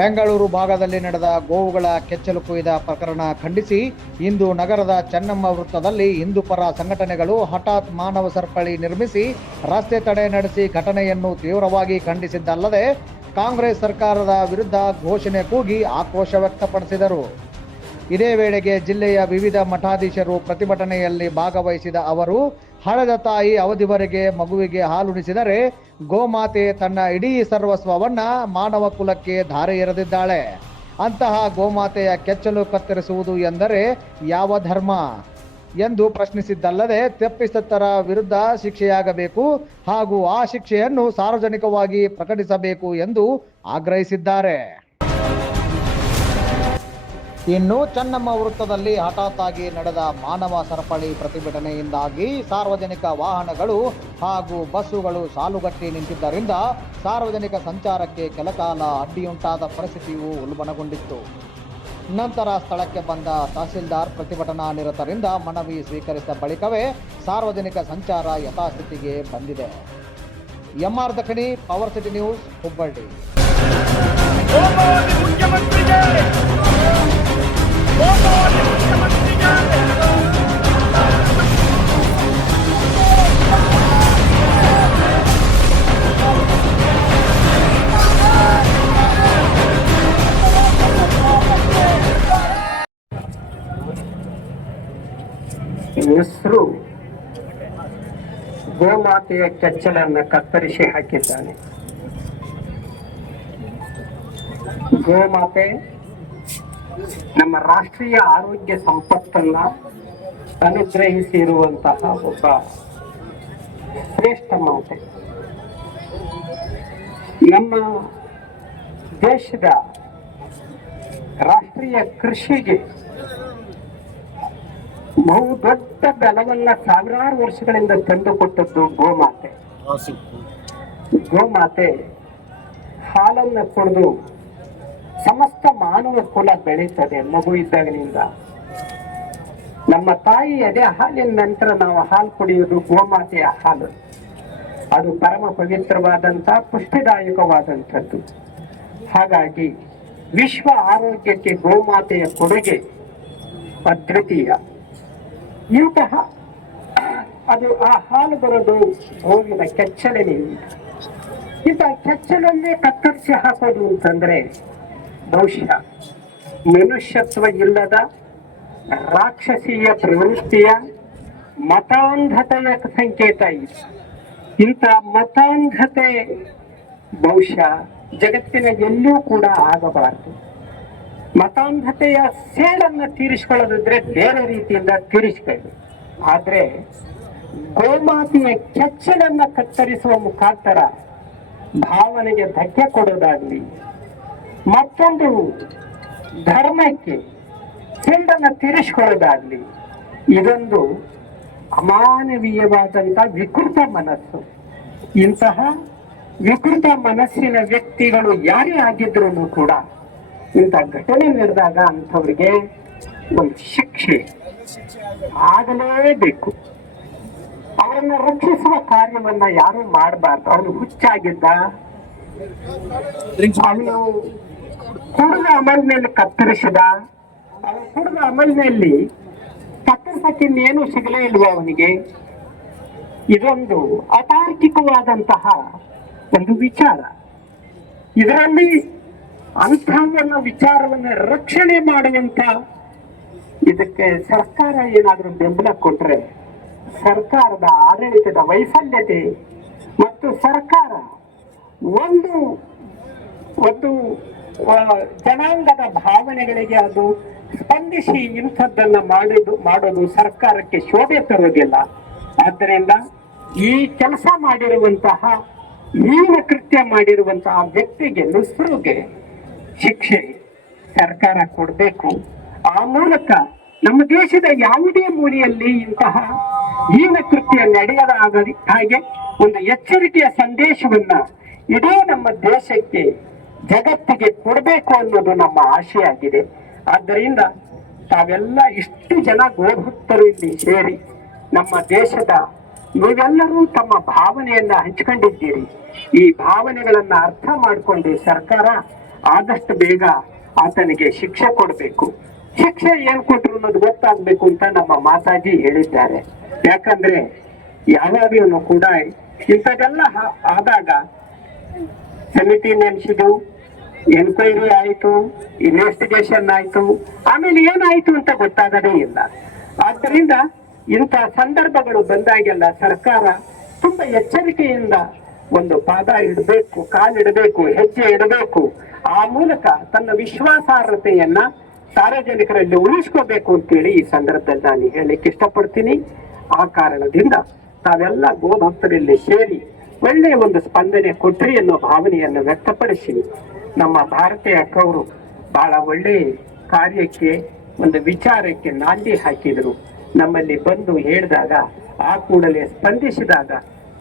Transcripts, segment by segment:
ಬೆಂಗಳೂರು ಭಾಗದಲ್ಲಿ ನಡೆದ ಗೋವುಗಳ ಕೆಚ್ಚಲು ಕೊಯ್ದ ಪ್ರಕರಣ ಖಂಡಿಸಿ ಇಂದು ನಗರದ ಚೆನ್ನಮ್ಮ ವೃತ್ತದಲ್ಲಿ ಹಿಂದೂಪರ ಸಂಘಟನೆಗಳು ಹಠಾತ್ ಮಾನವ ಸರಪಳಿ ನಿರ್ಮಿಸಿ ರಸ್ತೆ ತಡೆ ನಡೆಸಿ ಘಟನೆಯನ್ನು ತೀವ್ರವಾಗಿ ಖಂಡಿಸಿದ್ದಲ್ಲದೆ ಕಾಂಗ್ರೆಸ್ ಸರ್ಕಾರದ ವಿರುದ್ಧ ಘೋಷಣೆ ಕೂಗಿ ಆಕ್ರೋಶ ವ್ಯಕ್ತಪಡಿಸಿದರು. ಇದೇ ವೇಳೆಗೆ ಜಿಲ್ಲೆಯ ವಿವಿಧ ಮಠಾಧೀಶರು ಪ್ರತಿಭಟನೆಯಲ್ಲಿ ಭಾಗವಹಿಸಿದ ಅವರು, ಹಳೆದ ತಾಯಿ ಅವಧಿವರೆಗೆ ಮಗುವಿಗೆ ಹಾಲುಣಿಸಿದರೆ ಗೋಮಾತೆ ತನ್ನ ಇಡೀ ಸರ್ವಸ್ವವನ್ನ ಮಾನವ ಕುಲಕ್ಕೆ ಧಾರೆ ಎರೆದಿದ್ದಾಳೆ. ಅಂತಹ ಗೋಮಾತೆಯ ಕೆಚ್ಚಲು ಕತ್ತರಿಸುವುದು ಎಂದರೆ ಯಾವ ಧರ್ಮ ಎಂದು ಪ್ರಶ್ನಿಸಿದ್ದಲ್ಲದೆ ತಪ್ಪಿತಸ್ಥರ ವಿರುದ್ಧ ಶಿಕ್ಷೆಯಾಗಬೇಕು ಹಾಗೂ ಆ ಶಿಕ್ಷೆಯನ್ನು ಸಾರ್ವಜನಿಕವಾಗಿ ಪ್ರಕಟಿಸಬೇಕು ಎಂದು ಆಗ್ರಹಿಸಿದ್ದಾರೆ. ಇನ್ನು ಚೆನ್ನಮ್ಮ ವೃತ್ತದಲ್ಲಿ ಹಠಾತ್ ಆಗಿ ನಡೆದ ಮಾನವ ಸರಪಳಿ ಪ್ರತಿಭಟನೆಯಿಂದಾಗಿ ಸಾರ್ವಜನಿಕ ವಾಹನಗಳು ಹಾಗೂ ಬಸ್ಸುಗಳು ಸಾಲುಗಟ್ಟಿ ನಿಂತಿದ್ದರಿಂದ ಸಾರ್ವಜನಿಕ ಸಂಚಾರಕ್ಕೆ ಕೆಲಕಾಲ ಅಡ್ಡಿಯುಂಟಾದ ಪರಿಸ್ಥಿತಿಯು ಉಲ್ಬಣಗೊಂಡಿತ್ತು. ನಂತರ ಸ್ಥಳಕ್ಕೆ ಬಂದ ತಹಸೀಲ್ದಾರ್ ಪ್ರತಿಭಟನಾ ನಿರತರಿಂದ ಮನವಿ ಸ್ವೀಕರಿಸಿದ ಬಳಿಕವೇ ಸಾರ್ವಜನಿಕ ಸಂಚಾರ ಯಥಾಸ್ಥಿತಿಗೆ ಬಂದಿದೆ. MR Dakhani, power city news, Hubballi. ಹೆಸರು ಗೋಮಾತೆಯ ಕೆಚ್ಚಲನ್ನು ಕತ್ತರಿಸಿ ಹಾಕಿದ್ದಾನೆ. ಗೋಮಾತೆ ನಮ್ಮ ರಾಷ್ಟ್ರೀಯ ಆರೋಗ್ಯ ಸಂಪತ್ತನ್ನ ಅನುಗ್ರಹಿಸಿರುವಂತಹ ಒಬ್ಬ ಶ್ರೇಷ್ಠ ಮಾತೆ. ನಮ್ಮ ದೇಶದ ರಾಷ್ಟ್ರೀಯ ಕೃಷಿಗೆ ಬಹು ದೊಡ್ಡ ಬೆಲವನ್ನ ಸಾವಿರಾರು ವರ್ಷಗಳಿಂದ ತಂದುಕೊಟ್ಟದ್ದು ಗೋಮಾತೆ. ಗೋಮಾತೆ ಹಾಲನ್ನು ಕುಡಿದು ಸಮಸ್ತ ಮಾನವ ಕುಲ ಬೆಳೀತದೆ. ಮಗು ಇದ್ದಾಗಲಿಂದ ನಮ್ಮ ತಾಯಿ ಎದೆ ಹಾಲಿನ ನಂತರ ನಾವು ಹಾಲು ಕುಡಿಯುವುದು ಗೋಮಾತೆಯ ಹಾಲು. ಅದು ಪರಮ ಪವಿತ್ರವಾದಂತ ಪುಷ್ಟಿದಾಯಕವಾದಂಥದ್ದು. ಹಾಗಾಗಿ ವಿಶ್ವ ಆರೋಗ್ಯಕ್ಕೆ ಗೋಮಾತೆಯ ಕೊಡುಗೆ ಅದ್ವಿತೀಯ. ಇಂತಹ ಅದು ಆ ಹಾಲು ಬರೋದು ಗೋವಿನ ಕೆಚ್ಚಲಿನಿಂದ. ಇಂತಹ ಕೆಚ್ಚಲನ್ನೇ ಕತ್ತರಿಸಿ ಹಾಕೋದು ಅಂತಂದ್ರೆ ಬಹುಶಃ ಮನುಷ್ಯತ್ವ ಇಲ್ಲದ ರಾಕ್ಷಸೀಯ ಪ್ರವೃತ್ತಿಯ ಮತಾಂಧತೆಯ ಸಂಕೇತ ಇದೆ. ಇಂಥ ಮತಾಂಧತೆ ಬಹುಶಃ ಜಗತ್ತಿನ ಎಲ್ಲೂ ಕೂಡ ಆಗಬಾರದು. ಮತಾಂಧತೆಯ ಸೇಡನ್ನು ತೀರಿಸಿಕೊಳ್ಳೋದಿದ್ರೆ ಬೇರೆ ರೀತಿಯಿಂದ ತೀರಿಸಿಕೊಳ್ಳಿ. ಆದ್ರೆ ಗೋಮಾತೆಯ ಕೆಚ್ಚಲನ್ನ ಕತ್ತರಿಸುವ ಮುಖಾಂತರ ಭಾವನೆಗೆ ಧಕ್ಕೆ ಕೊಡೋದಾಗ್ಲಿ, ಮತ್ತೊಂದು ಧರ್ಮಕ್ಕೆ ಸೇಡನ್ನು ತೀರಿಸಿಕೊಳ್ಳೋದಾಗ್ಲಿ, ಇದೊಂದು ಅಮಾನವೀಯವಾದಂತ ವಿಕೃತ ಮನಸ್ಸು. ಇಂತಹ ವಿಕೃತ ಮನಸ್ಸಿನ ವ್ಯಕ್ತಿಗಳು ಯಾರೇ ಆಗಿದ್ರು ಕೂಡ ಇಂಥ ಘಟನೆ ನಡೆದಾಗ ಅಂಥವ್ರಿಗೆ ಒಂದು ಶಿಕ್ಷೆ ಆಗಲೇಬೇಕು. ಅವರನ್ನ ರಕ್ಷಿಸುವ ಕಾರ್ಯವನ್ನ ಯಾರು ಮಾಡಬಾರ್ದು. ಅವನು ಹುಚ್ಚಾಗಿದ್ದ, ಅವನು ಕುಡಿದ ಅಮಲಿನಲ್ಲಿ ಕತ್ತರಿಸಿದ, ಅವನು ಕುಡಿದ ಅಮಲಿನಲ್ಲಿ ಕತ್ತರಿಸಕ್ಕೆ ಇನ್ನೇನು ಸಿಗಲೇ ಇಲ್ವ ಅವನಿಗೆ. ಇದೊಂದು ಅತಾರ್ಕಿಕವಾದಂತಹ ಒಂದು ವಿಚಾರ. ಇದರಲ್ಲಿ ಅಂಥವನ್ನ ವಿಚಾರವನ್ನ ರಕ್ಷಣೆ ಮಾಡುವಂತ ಇದಕ್ಕೆ ಸರ್ಕಾರ ಏನಾದ್ರೂ ಬೆಂಬಲ ಕೊಟ್ರೆ, ಸರ್ಕಾರದ ಆಡಳಿತದ ವೈಫಲ್ಯತೆ ಮತ್ತು ಸರ್ಕಾರ ಒಂದು ಒಂದು ಜನಾಂಗದ ಭಾವನೆಗಳಿಗೆ ಅದು ಸ್ಪಂದಿಸಿ ಇಂಥದ್ದನ್ನ ಮಾಡೋದು ಸರ್ಕಾರಕ್ಕೆ ಶೋಭೆ ತರುವುದಿಲ್ಲ. ಆದ್ದರಿಂದ ಈ ಕೆಲಸ ಮಾಡಿರುವಂತಹ ಹೀನ ಕೃತ್ಯ ಮಾಡಿರುವಂತಹ ವ್ಯಕ್ತಿಗೆ ನುಸ್ರುಗೆ ಶಿಕ್ಷೆ ಸರ್ಕಾರ ಕೊಡಬೇಕು. ಆ ಮೂಲಕ ನಮ್ಮ ದೇಶದ ಯಾವುದೇ ಮೂಲೆಯಲ್ಲಿ ಇಂತಹ ಹೀನ ಕೃತ್ಯ ನಡೆಯದ ಹಾಗೆ ಒಂದು ಎಚ್ಚರಿಕೆಯ ಸಂದೇಶವನ್ನ ಇಡೀ ನಮ್ಮ ದೇಶಕ್ಕೆ, ಜಗತ್ತಿಗೆ ಕೊಡಬೇಕು ಅನ್ನೋದು ನಮ್ಮ ಆಶೆ ಆಗಿದೆ. ಆದ್ದರಿಂದ ತಾವೆಲ್ಲ ಇಷ್ಟು ಜನ ಗೋಭಕ್ತರು ಇಲ್ಲಿ ಸೇರಿ ನಮ್ಮ ದೇಶದ ನೀವೆಲ್ಲರೂ ತಮ್ಮ ಭಾವನೆಯನ್ನ ಹಂಚಿಕೊಂಡಿದ್ದೀರಿ. ಈ ಭಾವನೆಗಳನ್ನ ಅರ್ಥ ಮಾಡಿಕೊಂಡು ಸರ್ಕಾರ ಆದಷ್ಟು ಬೇಗ ಆತನಿಗೆ ಶಿಕ್ಷೆ ಕೊಡಬೇಕು. ಶಿಕ್ಷೆ ಏನ್ ಕೊಟ್ರು ಅನ್ನೋದು ಗೊತ್ತಾಗ್ಬೇಕು ಅಂತ ನಮ್ಮ ಮಾತಾಜಿ ಹೇಳಿದ್ದಾರೆ. ಯಾಕಂದ್ರೆ ಯಾವಾಗ್ಲೂ ಕೂಡ ಇಂಥದ್ದೆಲ್ಲ ಆದಾಗ ಸಮಿತಿ ನೇಮಿಸಿದು, ಎನ್ಕ್ವೈರಿ ಆಯ್ತು, ಇನ್ವೆಸ್ಟಿಗೇಷನ್ ಆಯ್ತು, ಆಮೇಲೆ ಏನಾಯ್ತು ಅಂತ ಗೊತ್ತಾಗದೇ ಇಲ್ಲ. ಆದ್ದರಿಂದ ಇಂಥ ಸಂದರ್ಭಗಳು ಬಂದಾಗೆಲ್ಲ ಸರ್ಕಾರ ತುಂಬಾ ಎಚ್ಚರಿಕೆಯಿಂದ ಒಂದು ಪಾದ ಇಡಬೇಕು, ಕಾಲಿಡಬೇಕು, ಹೆಜ್ಜೆ ಇಡಬೇಕು. ಆ ಮೂಲಕ ತನ್ನ ವಿಶ್ವಾಸಾರ್ಹತೆಯನ್ನ ಸಾರ್ವಜನಿಕರಲ್ಲಿ ಉಳಿಸ್ಕೋಬೇಕು ಅಂತೇಳಿ ಈ ಸಂದರ್ಭದಲ್ಲಿ ನಾನು ಹೇಳಲಿಕ್ಕೆ ಇಷ್ಟಪಡ್ತೀನಿ. ಆ ಕಾರಣದಿಂದ ತಾವೆಲ್ಲ ಗೋಭಕ್ತರಲ್ಲಿ ಸೇರಿ ಒಳ್ಳೆಯ ಒಂದು ಸ್ಪಂದನೆ ಕೊಟ್ರಿ ಅನ್ನೋ ಭಾವನೆಯನ್ನು ವ್ಯಕ್ತಪಡಿಸಿ ನಮ್ಮ ಭಾರತೀಯ ಅಕ್ಕವರು ಬಹಳ ಒಳ್ಳೆಯ ಕಾರ್ಯಕ್ಕೆ, ಒಂದು ವಿಚಾರಕ್ಕೆ ನಾಂದಿ ಹಾಕಿದ್ರು. ನಮ್ಮಲ್ಲಿ ಬಂದು ಹೇಳಿದಾಗ ಆ ಕೂಡಲೇ ಸ್ಪಂದಿಸಿದಾಗ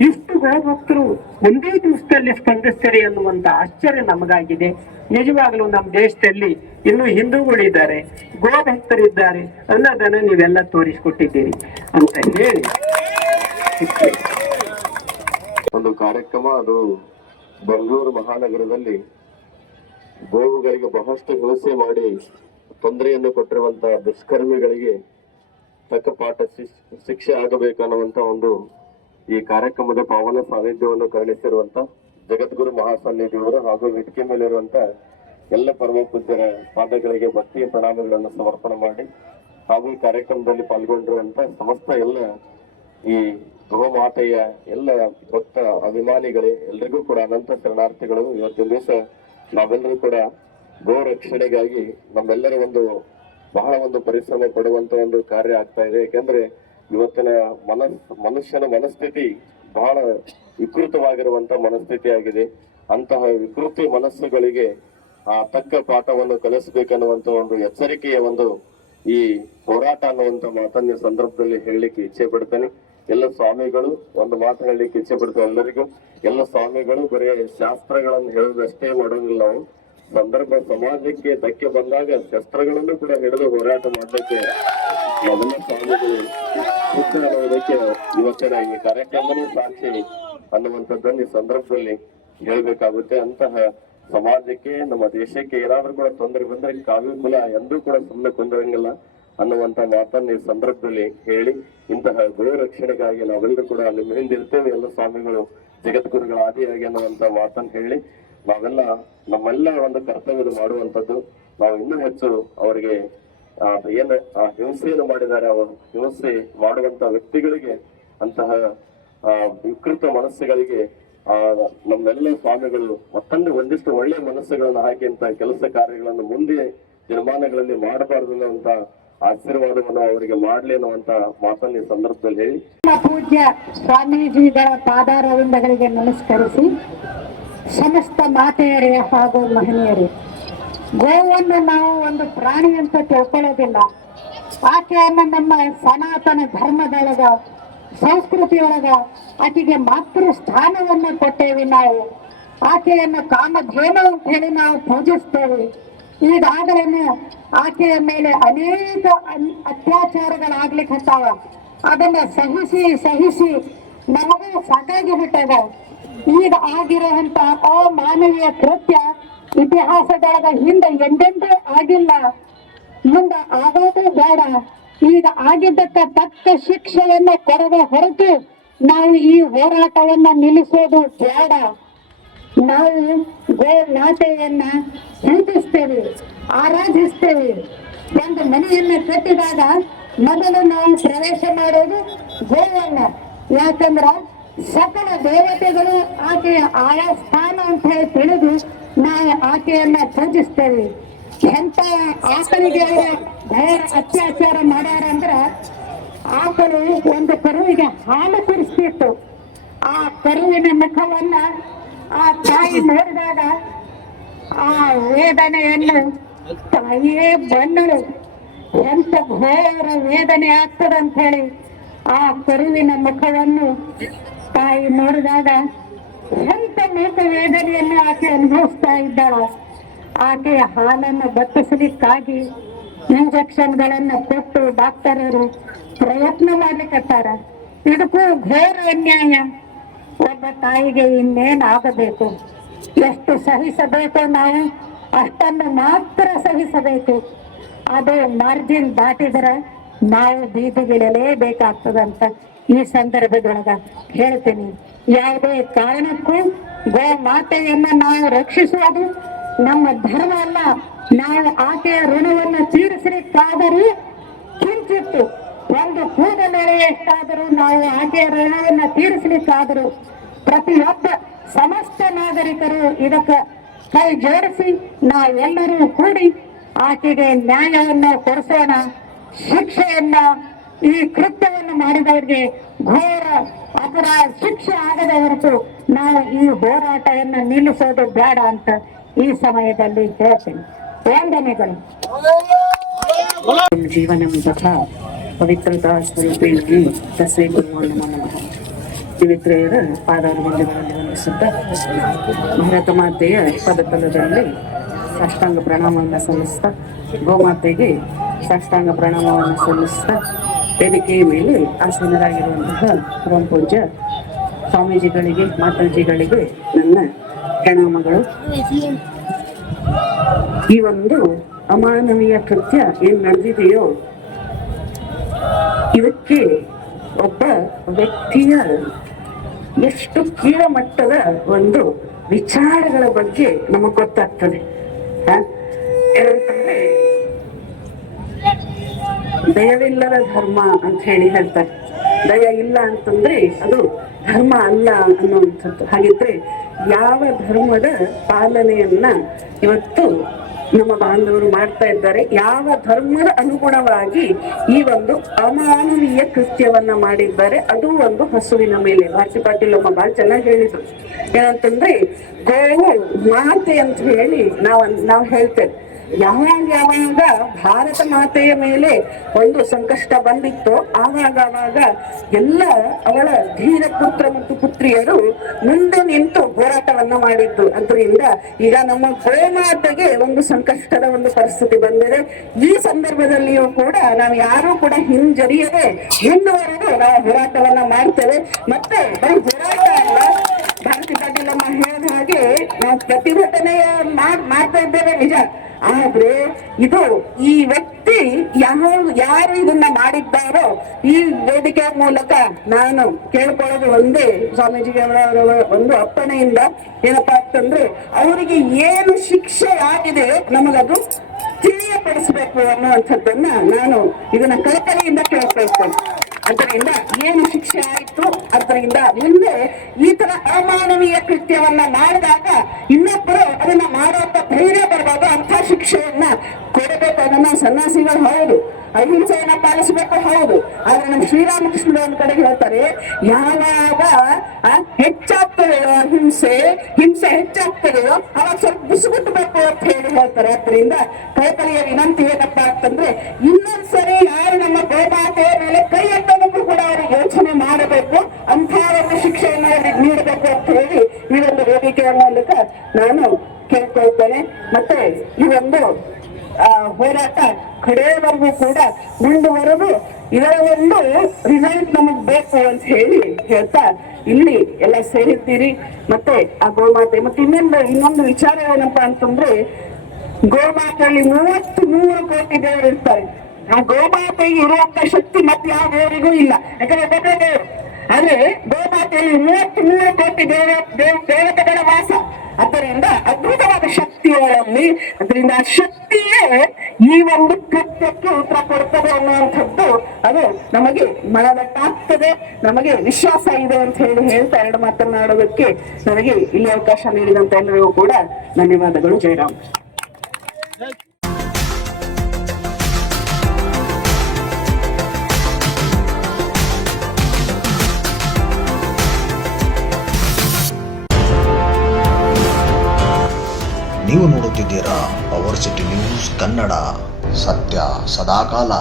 ಇಷ್ಟು ಗೋಭಕ್ತರು ಒಂದೇ ದಿವಸದಲ್ಲಿ ಸ್ಪಂದಿಸ್ತಾರೆ ಅನ್ನುವಂತ ಆಶ್ಚರ್ಯ ನಮಗಾಗಿದೆ. ನಿಜವಾಗ್ಲೂ ನಮ್ಮ ದೇಶದಲ್ಲಿ ಇನ್ನೂ ಹಿಂದೂಗಳಿದ್ದಾರೆ, ಗೋಭಕ್ತರಿದ್ದಾರೆ ಅನ್ನೋದನ್ನ ನೀವೆಲ್ಲ ತೋರಿಸಿಕೊಟ್ಟಿದ್ದೀರಿ ಅಂತ ಹೇಳಿ ಒಂದು ಕಾರ್ಯಕ್ರಮ. ಅದು ಬೆಂಗಳೂರು ಮಹಾನಗರದಲ್ಲಿ ಗೋವುಗಳಿಗೆ ಬಹಳಷ್ಟು ಹಿಂಸೆ ಮಾಡಿ ತೊಂದರೆಯನ್ನು ಕೊಟ್ಟಿರುವಂತಹ ದುಷ್ಕರ್ಮಿಗಳಿಗೆ ತಕ್ಕ ಪಾಠ ಶಿಕ್ಷೆ ಆಗಬೇಕನ್ನುವಂತ ಒಂದು ಈ ಕಾರ್ಯಕ್ರಮದ ಪಾವನ ಸಾನ್ನಿಧ್ಯವನ್ನು ಕರುಣಿಸಿರುವಂತ ಜಗದ್ಗುರು ಮಹಾಸನ್ನಿಧಿಯವರು ಹಾಗೂ ವೇದಿಕೆ ಮೇಲಿರುವಂತ ಎಲ್ಲ ಪರಮ ಪೂಜ್ಯರ ಪಾದಗಳಿಗೆ ಭಕ್ತಿಯ ಪ್ರಣಾಮಗಳನ್ನು ಸಮರ್ಪಣೆ ಮಾಡಿ ಹಾಗೂ ಈ ಕಾರ್ಯಕ್ರಮದಲ್ಲಿ ಪಾಲ್ಗೊಂಡಿರುವಂತ ಸಮಸ್ತ ಎಲ್ಲ ಈ ಗೋಮಾತೆಯ ಎಲ್ಲ ಭಕ್ತ ಅಭಿಮಾನಿಗಳೇ ಎಲ್ರಿಗೂ ಕೂಡ ಅನಂತ ಶರಣಾರ್ಥಿಗಳು. ಇವತ್ತಿನ ದಿವಸ ನಾವೆಲ್ಲರೂ ಕೂಡ ಗೋ ರಕ್ಷಣೆಗಾಗಿ ನಮ್ಮೆಲ್ಲರ ಒಂದು ಬಹಳ ಒಂದು ಪರಿಶ್ರಮ ಪಡುವಂತ ಒಂದು ಕಾರ್ಯ ಆಗ್ತಾ ಇದೆ. ಯಾಕೆಂದ್ರೆ ಇವತ್ತಿನ ಮನುಷ್ಯನ ಮನಸ್ಥಿತಿ ಬಹಳ ವಿಕೃತವಾಗಿರುವಂತ ಮನಸ್ಥಿತಿ ಆಗಿದೆ. ಅಂತಹ ವಿಕೃತಿ ಮನಸ್ಸುಗಳಿಗೆ ತಕ್ಕ ಪಾಠವನ್ನು ಕಲಿಸಬೇಕನ್ನುವಂತ ಒಂದು ಎಚ್ಚರಿಕೆಯ ಒಂದು ಈ ಹೋರಾಟ ಅನ್ನುವಂತ ಮಾತನ್ನ ಸಂದರ್ಭದಲ್ಲಿ ಹೇಳಲಿಕ್ಕೆ ಇಚ್ಛೆ ಪಡ್ತೇನೆ. ಎಲ್ಲ ಸ್ವಾಮಿಗಳು ಒಂದು ಮಾತು ಹೇಳಲಿಕ್ಕೆ ಇಚ್ಛೆ ಪಡ್ತೇವೆ ಎಲ್ಲರಿಗೂ. ಎಲ್ಲ ಸ್ವಾಮಿಗಳು ಬರೀ ಶಾಸ್ತ್ರಗಳನ್ನು ಹೇಳೋದಷ್ಟೇ ಮಾಡೋದಿಲ್ಲ, ನಾವು ಸಂದರ್ಭ ಸಮಾಜಕ್ಕೆ ಧಕ್ಕೆ ಬಂದಾಗ ಶಸ್ತ್ರಗಳನ್ನು ಕೂಡ ಹಿಡಿದು ಹೋರಾಟ ಮಾಡಲಿಕ್ಕೆ ಮೊದಲ ಸ್ವಾಮಿಗಳು ಸಿದ್ಧ ಅನ್ನೋದಕ್ಕೆ ಇವತ್ತಿನ ಈ ಕಾರ್ಯಕ್ರಮನೇ ಸಾಕ್ಷಿ ಅನ್ನುವಂಥದ್ದನ್ನು ಈ ಸಂದರ್ಭದಲ್ಲಿ ಹೇಳ್ಬೇಕಾಗುತ್ತೆ. ಅಂತಹ ಸಮಾಜಕ್ಕೆ, ನಮ್ಮ ದೇಶಕ್ಕೆ ಏನಾದ್ರೂ ಕೂಡ ತೊಂದರೆ ಬಂದ್ರೆ ಕಾವ್ಯ ಕುಲ ಎಂದೂ ಕೂಡ ಸುಮ್ಮನೆ ಕುಂದಿರಂಗಿಲ್ಲ ಅನ್ನುವಂತ ಮಾತನ್ನ ಈ ಸಂದರ್ಭದಲ್ಲಿ ಹೇಳಿ, ಇಂತಹ ಗೋ ರಕ್ಷಣೆಗಾಗಿ ನಾವೆಲ್ಲರೂ ಕೂಡ ನಿಮ್ಮ ಹಿಂದಿರ್ತೇವೆ, ಎಲ್ಲ ಸ್ವಾಮಿಗಳು ಜಗದ್ಗುರುಗಳ ಆದಿಯಾಗಿ ಅನ್ನುವಂತ ಮಾತನ್ನ ಹೇಳಿ ನಾವೆಲ್ಲ ನಮ್ಮೆಲ್ಲ ಒಂದು ಕರ್ತವ್ಯದ ಮಾಡುವಂಥದ್ದು. ನಾವು ಇನ್ನೂ ಹೆಚ್ಚು ಅವರಿಗೆ ಏನು ಹಿಂಸೆಯನ್ನು ಮಾಡಿದ್ದಾರೆ, ಅವರು ಹಿಂಸೆ ಮಾಡುವಂತ ವ್ಯಕ್ತಿಗಳಿಗೆ, ಅಂತಹ ವಿಕೃತ ಮನಸ್ಸುಗಳಿಗೆ ನಮ್ಮೆಲ್ಲ ಸ್ವಾಮಿಗಳು ಮತ್ತೊಂದು ಒಂದಿಷ್ಟು ಒಳ್ಳೆಯ ಮನಸ್ಸುಗಳನ್ನು ಹಾಕಿ ಅಂತ ಕೆಲಸ ಕಾರ್ಯಗಳನ್ನು ಮುಂದೆ ನಿರ್ಮಾಣಗಳಲ್ಲಿ ಮಾಡಬಾರದು ಅನ್ನುವಂತ ಆಶೀರ್ವಾದವನ್ನು ಅವರಿಗೆ ಮಾಡ್ಲಿ ಅನ್ನುವಂತ ಮಾತನ್ನ ಈ ಸಂದರ್ಭದಲ್ಲಿ ಹೇಳಿ, ಪೂಜ್ಯ ಸ್ವಾಮೀಜಿಗಳ ಪಾದಾರವಿಂದಗಳಿಗೆ ನಮಸ್ಕರಿಸಿ, ಸಮಸ್ತ ಮಾತೆಯರೇ ಹಾಗೂ ಮಹನೀಯರೇ, ಗೋವನ್ನು ನಾವು ಒಂದು ಪ್ರಾಣಿ ಅಂತ ತಿಳ್ಕೊಳ್ಳೋದಿಲ್ಲ. ಆಕೆಯನ್ನು ನಮ್ಮ ಸನಾತನ ಧರ್ಮದೊಳಗ, ಸಂಸ್ಕೃತಿಯೊಳಗ ಆಕೆಗೆ ಮಾತೃ ಸ್ಥಾನವನ್ನು ಕೊಟ್ಟೇವೆ. ನಾವು ಆಕೆಯನ್ನು ಕಾಮಧೇನು ಅಂತ ಹೇಳಿ ನಾವು ಪೂಜಿಸ್ತೇವೆ. ಈಗಾಗಲೇ ಆಕೆಯ ಮೇಲೆ ಅನೇಕ ಅತ್ಯಾಚಾರಗಳಾಗ್ಲಿಕ್ಕೆ ಹತ್ತಾವ. ಅದನ್ನ ಸಹಿಸಿ ಸಹಿಸಿ ನಮಗೂ ಸಾಕಾಗಿ ಬಿಟ್ಟದ. ಈಗ ಆಗಿರುವಂತ ಅಮಾನವೀಯ ಕೃತ್ಯ ಇತಿಹಾಸದೊಳಗ ಹಿಂದೆ ಎಂದೆಂದೂ ಆಗಿಲ್ಲ, ಮುಂದೆ ಆಗೋದು ಬೇಡ. ಈಗ ಆಗಿದ್ದಕ್ಕ ತಕ್ಕ ಶಿಕ್ಷೆಯನ್ನ ಕೊಡದ ಹೊರತು ನಾವು ಈ ಹೋರಾಟವನ್ನ ನಿಲ್ಲಿಸೋದು ಬೇಡ. ನಾವು ಗೋ ಮಾತೆಯನ್ನ ಪ್ರೀತಿಸ್ತೇವೆ, ಆರಾಧಿಸ್ತೇವೆ. ಒಂದು ಮನೆಯನ್ನ ಕಟ್ಟಿದಾಗ ಮೊದಲು ನಾವು ಪ್ರವೇಶ ಮಾಡೋದು ಗೋವನ್ನ. ಯಾಕಂದ್ರ ಸಕಲ ದೇವತೆಗಳು ಆಕೆಯ ಆಯಾ ಸ್ಥಾನ ಅಂತ ಹೇಳಿ ತಿಳಿದು ನಾವು ಆಕೆಯನ್ನ ಪೂಜಿಸ್ತೇವೆ. ಎಂತ ಆಕಳಿಗೆ ಭಯ ಅತ್ಯಾಚಾರ ಮಾಡ್ಯಾರಂದ್ರ ಆಕಳು ಒಂದು ಕರುವಿಗೆ ಹಾಲು ಕುಡಿಸ್ತಿತ್ತು. ಆ ಕರುವಿನ ಮುಖವನ್ನ ಆ ತಾಯಿ ನೋಡಿದಾಗ ಆ ವೇದನೆಯನ್ನು ತಾಯಿಯೇ ಬಂದಳು. ಎಂತ ಘೋರ ವೇದನೆ ಆಗ್ತದಂತ ಹೇಳಿ ಆ ಕರುವಿನ ಮುಖವನ್ನು ತಾಯಿ ನೋಡಿದಾಗ ಎಂತ ಮುಖ ವೇದನೆಯನ್ನು ಆಕೆ ಅನುಭವಿಸ್ತಾ ಇದ್ದಾಳೆ. ಆಕೆಯ ಹಾಲನ್ನು ಬತ್ತಿಸಲಿಕ್ಕಾಗಿ ಇಂಜೆಕ್ಷನ್ಗಳನ್ನ ಕೊಟ್ಟು ಡಾಕ್ಟರರು ಪ್ರಯತ್ನ ಮಾಡ್ಲಿಕ್ಕತ್ತಾರ. ಇದಕ್ಕೂ ಘೋರ ಅನ್ಯಾಯ. ಒಬ್ಬ ತಾಯಿಗೆ ಇನ್ನೇನಾಗಬೇಕು, ಎಷ್ಟು ಸಹಿಸಬೇಕು ನಾವು ಅಷ್ಟನ್ನು ಮಾತ್ರ ಸಹಿಸಬೇಕು. ಅದು ಮಾರ್ಜಿನ್ ದಾಟಿದರೆ ನಾವು ಬೀದಿಗಿಳಲೇಬೇಕಾಗ್ತದಂತ ಈ ಸಂದರ್ಭದೊಳಗ ಹೇಳ್ತೀನಿ. ಯಾವುದೇ ಕಾರಣಕ್ಕೂ ಗೋ ಮಾತೆಯನ್ನ ನಾವು ರಕ್ಷಿಸುವುದು ನಮ್ಮ ಧರ್ಮ ಅಲ್ಲ. ನಾವು ಆಕೆಯ ಋಣವನ್ನು ತೀರಿಸಲಿಕ್ಕಾದರೂ ಕಿಂಚಿತ್ತು ಒಂದು ಕೂದಲೆಷ್ಟಾದರೂ ನಾವು ಆಕೆಯ ಋಣವನ್ನು ತೀರಿಸಲಿಕ್ಕಾದರೂ ಪ್ರತಿಯೊಬ್ಬ ಸಮಸ್ತ ನಾಗರಿಕರು ಇದಕ್ಕೆ ಕೈ ಜೋಡಿಸಿ ನಾವೆಲ್ಲರೂ ಕೂಡಿ ಆಕೆಗೆ ನ್ಯಾಯವನ್ನು ಕೊಡಿಸೋಣ. ಶಿಕ್ಷೆಯನ್ನ ಈ ಕೃತ್ಯವನ್ನು ಮಾಡಿದವರಿಗೆ ಘೋರ ಅಪರಾಧ ಶಿಕ್ಷೆ ಆಗದ ಹೊರತು ನಾವು ಈ ಹೋರಾಟವನ್ನು ನಿಲ್ಲಿಸೋದು ಬೇಡ ಅಂತ ಈ ಸಮಯದಲ್ಲಿ ಹೇಳ್ತೀನಿ. ವಂದನೆಗಳು. जीवनं तथा ಪವಿತ್ರತಾ ಸ್ವರೂಪಿಣಿ ತಸ್ಮೈ ಗುರುವೋ ನಮೋ ನಮಃ. ಪವಿತ್ರೆಯರ ಪಾದಾರವಿಂದಗಳಲ್ಲಿ ವಂದಿಸುತ್ತಾ ಭಾರತ ಮಾತೆಯ ಪದತಲದಲ್ಲಿ ಸಾಷ್ಟಾಂಗ ಪ್ರಣಾಮವನ್ನು ಸಲ್ಲಿಸ್ತಾ ಗೋಮಾತೆಗೆ ಸಾಷ್ಟಾಂಗ ಪ್ರಣಾಮವನ್ನು ಸಲ್ಲಿಸ್ತಾ ವೇದಿಕೆಯ ಮೇಲೆ ಆಸೀನರಾಗಿರುವಂತಹ ಪರಮ ಪೂಜ್ಯ ಸ್ವಾಮೀಜಿಗಳಿಗೆ ಮಾತಾಜಿಗಳಿಗೆ ನನ್ನ ಪ್ರಣಾಮಗಳು. ಈ ಒಂದು ಅಮಾನವೀಯ ಕೃತ್ಯ ಏನ್ ನಡೆದಿದೆಯೋ ಇದಕ್ಕೆ ಒಬ್ಬ ವ್ಯಕ್ತಿಯ ಎಷ್ಟು ಕೀಳಮಟ್ಟದ ಒಂದು ವಿಚಾರಗಳ ಬಗ್ಗೆ ನಮಗ್ ಗೊತ್ತಾಗ್ತದೆ. ಏನಂತಂದ್ರೆ ದಯವಿಲ್ಲದ ಧರ್ಮ ಅಂತ ಹೇಳಿ ಹೇಳ್ತಾರೆ. ದಯ ಇಲ್ಲ ಅಂತಂದ್ರೆ ಅದು ಧರ್ಮ ಅಲ್ಲ ಅನ್ನುವಂಥದ್ದು. ಹಾಗಿದ್ರೆ ಯಾವ ಧರ್ಮದ ಪಾಲನೆಯನ್ನ ಇವತ್ತು ನಮ್ಮ ಬಾಂಧವರು ಮಾಡ್ತಾ ಇದ್ದಾರೆ, ಯಾವ ಧರ್ಮದ ಅನುಗುಣವಾಗಿ ಈ ಒಂದು ಅಮಾನವೀಯ ಕೃತ್ಯವನ್ನ ಮಾಡಿದ್ದಾರೆ, ಅದು ಒಂದು ಹಸುವಿನ ಮೇಲೆ. ಭಾರತಿ ಪಾಟೀಲ್ ಒಬ್ಬ ಬಹಳ ಚೆನ್ನಾಗಿ ಹೇಳಿದ್ರು. ಏನಂತಂದ್ರೆ ಗೋವು ಮಾತೆ ಅಂತ ಹೇಳಿ ನಾವು ಹೇಳ್ತೇವೆ. ಯಾವಾಗ ಭಾರತ ಮಾತೆಯ ಮೇಲೆ ಒಂದು ಸಂಕಷ್ಟ ಬಂದಿತ್ತು ಆವಾಗ ಎಲ್ಲ ಅವಳ ಧೀರ ಪುತ್ರ ಮತ್ತು ಪುತ್ರಿಯರು ಮುಂದೆ ನಿಂತು ಹೋರಾಟವನ್ನ ಮಾಡಿದ್ದು. ಅದರಿಂದ ಈಗ ನಮ್ಮ ಗೋಮಾತೆಗೆ ಒಂದು ಸಂಕಷ್ಟದ ಒಂದು ಪರಿಸ್ಥಿತಿ ಬಂದಿದೆ. ಈ ಸಂದರ್ಭದಲ್ಲಿಯೂ ಕೂಡ ನಾವು ಯಾರು ಕೂಡ ಹಿಂಜರಿಯದೆ ಮುಂದುವರೆದು ನಾವು ಹೋರಾಟವನ್ನ ಮಾಡ್ತೇವೆ. ಮತ್ತೆ ಹೋರಾಟ ಅಲ್ಲ, ಭಾರತಿ ಪಾಟೀಲ್ ಅಮ್ಮ ಹೇಳಿದ ಹಾಗೆ ನಾವು ಪ್ರತಿಭಟನೆಯ ಮಾಡ್ತಾ ಇದ್ದೇವೆ ನಿಜ. ಆದ್ರೆ ಇದು ಈ ವ್ಯಕ್ತಿ ಯಾರು ಇದನ್ನ ಮಾಡಿದ್ದಾರೋ ಈ ವೇದಿಕೆ ಮೂಲಕ ನಾನು ಕೇಳ್ಕೊಳ್ಳೋದು ಒಂದೇ, ಸ್ವಾಮೀಜಿಯವರ ಒಂದು ಅಪ್ಪಣೆಯಿಂದ ಏನಪ್ಪಾ ಅಂತಂದ್ರೆ ಅವರಿಗೆ ಏನು ಶಿಕ್ಷೆ ಆಗಿದೆ ನಮಗದು ತಿಳಿಯಪಡಿಸಬೇಕು ಅನ್ನುವಂಥದ್ದನ್ನ ನಾನು ಇದನ್ನ ಕಳಕಳಿಯಿಂದ ಕೇಳ್ಕೊಳ್ತೇನೆ. ಅದರಿಂದ ಏನು ಶಿಕ್ಷೆ ಆಯಿತು, ಅದರಿಂದ ಮುಂದೆ ಈ ತರ ಅಮಾನವೀಯ ಕೃತ್ಯವನ್ನ ಮಾಡಿದಾಗ ಇನ್ನೊಬ್ಬರು ಅದನ್ನ ಮಾಡುವಂತ ಧೈರ್ಯ ಬರುವಾಗ ಅಂತ ಶಿಕ್ಷೆಯನ್ನ ಕೊಡಬೇಕು. ಅದನ್ನ ಸನ್ಯಾಸಿಗಳು ಹೌದು, ಅಹಿಂಸೆಯನ್ನ ಪಾಲಿಸಬೇಕು ಹೌದು. ಆದ್ರೆ ನಮ್ಮ ಶ್ರೀರಾಮಕೃಷ್ಣ ಒಂದ್ ಕಡೆ ಹೇಳ್ತಾರೆ, ಯಾವಾಗ ಹೆಚ್ಚಾಗ್ತದೆಯೋ ಹಿಂಸೆ ಹೆಚ್ಚಾಗ್ತದೆಯೋ ಅವಾಗ ಸ್ವಲ್ಪ ಬಿಸುಗುಟ್ಟಬೇಕು ಅಂತ ಹೇಳಿ ಹೇಳ್ತಾರೆ. ಅದರಿಂದ ಕೈಕಲಿಯ ವಿನಂತಿ ಏನಪ್ಪಾ ಅಂತಂದ್ರೆ ಇನ್ನೊಂದ್ಸರಿ ಯಾರು ನಮ್ಮ ಗೋಮಾತೆಯ ಮೇಲೆ ಕೈ ಎತ್ತೋದಕ್ಕೂ ಕೂಡ ಅವರು ಯೋಚನೆ ಮಾಡಬೇಕು, ಅಂತ ಒಂದು ಶಿಕ್ಷೆಯನ್ನು ನೀಡಬೇಕು ಅಂತ ಹೇಳಿ ಈ ಒಂದು ವೇದಿಕೆಯ ಮೂಲಕ ನಾನು ಕೇಳ್ಕೊಳ್ತೇನೆ. ಮತ್ತೆ ಈ ಒಂದು ಹೋರಾಟ ಕಡೆಯವರೆಗೂ ಕೂಡ ಮುಂದುವರೆದು ಇದರ ಒಂದು ರಿಸಲ್ಟ್ ನಮಗ್ ಬೇಕು ಅಂತ ಹೇಳಿ ಹೇಳ್ತಾ ಇಲ್ಲಿ ಎಲ್ಲ ಸೇರಿದ್ದೀರಿ. ಮತ್ತೆ ಆ ಗೋಮಾತೆ ಮತ್ತೆ ಇನ್ನೊಂದು ವಿಚಾರ ಏನಪ್ಪಾ ಅಂತಂದ್ರೆ ಗೋಮಾತೆಯಲ್ಲಿ 33 ಕೋಟಿ ದೇವರು ಇರ್ತಾರೆ. ಆ ಗೋಮಾತೆಗೆ ಇರುವಂತ ಶಕ್ತಿ ಮತ್ತೆ ಯಾವ ದೇವರಿಗೂ ಇಲ್ಲ. ಯಾಕಂದ್ರೆ ಒಬ್ಬೊಬ್ಬರೇ ದೇವರು. ಆದ್ರೆ ಗೋಮಾತೆಯಲ್ಲಿ 33 ಕೋಟಿ ದೇವತೆಗಳ ವಾಸ. ಅದರಿಂದ ಅದ್ಭುತವಾದ ಶಕ್ತಿಯಲ್ಲಿ ಅದರಿಂದ ಆ ಶಕ್ತಿಯೇ ಈ ಒಂದು ಕೃತ್ಯಕ್ಕೆ ಉತ್ತರ ಕೊಡ್ತದೆ ಅನ್ನುವಂಥದ್ದು ಅದು ನಮಗೆ ಮನದಟ್ಟಾಗ್ತದೆ, ನಮಗೆ ವಿಶ್ವಾಸ ಇದೆ ಅಂತ ಹೇಳಿ ಹೇಳ್ತಾ ಎರಡು ಮಾತನಾಡೋದಕ್ಕೆ ನನಗೆ ಇಲ್ಲಿ ಅವಕಾಶ ನೀಡಿದಂತ ಎಲ್ಲರಿಗೂ ಕೂಡ ಧನ್ಯವಾದಗಳು. ಜಯರಾಮ್. ನೀವು ನೋಡುತ್ತಿದ್ದೀರಾ ಪವರ್ ಸಿಟಿ ನ್ಯೂಸ್ ಕನ್ನಡ, ಸತ್ಯ ಸದಾಕಾಲ.